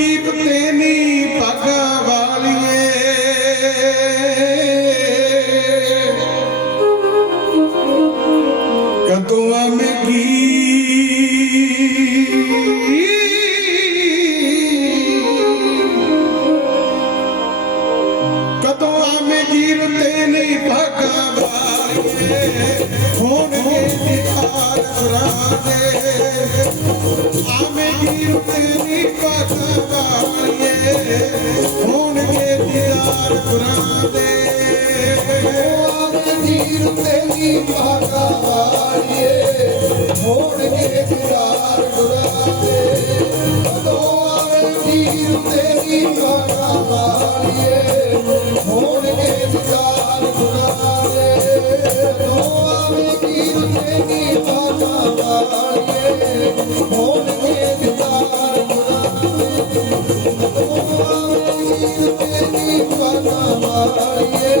ગીત તેની પગવાલીએ કતું અમે ગીત. કતો અમે ગીર તેની ભગવાલીએ ફોન કે આરાધે અમે ਵਾਲੀਏ ਹੋਣਗੇ ਦੀਦਾਰ ਪੁਰਾਂ ਦੇ ਆਪ ਦੀ ਰੁੱਤੇ ਦੀ ਮਹਾਕਾਲੀਏ Yeah.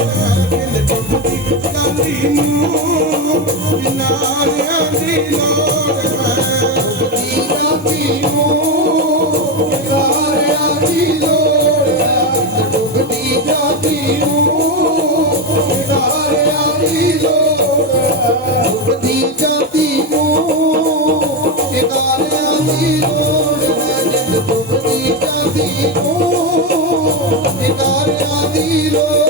ਸਾਗਿਲ ਡੁੱਬਦੀ ਕਾਤੀ ਨੂੰ ਨਾਲਿਆਂ ਦੀ ਲੋੜ ਹੈ ਡੁੱਬਦੀ ਕਾਤੀ ਨੂੰ ਨਾਲਿਆਂ ਦੀ ਲੋੜ ਹੈ ਡੁੱਬਦੀ ਕਾਤੀ ਨੂੰ ਨਾਲਿਆਂ ਦੀ ਲੋੜ ਹੈ ਡੁੱਬਦੀ ਕਾਤੀ ਨੂੰ ਨਾਲਿਆਂ ਦੀ ਲੋੜ ਹੈ ਡੁੱਬਦੀ ਕਾਤੀ ਨੂੰ ਨਾਲਿਆਂ ਦੀ ਲੋੜ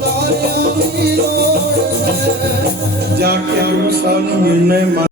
ਤਾਰਿਆਂ उन्हें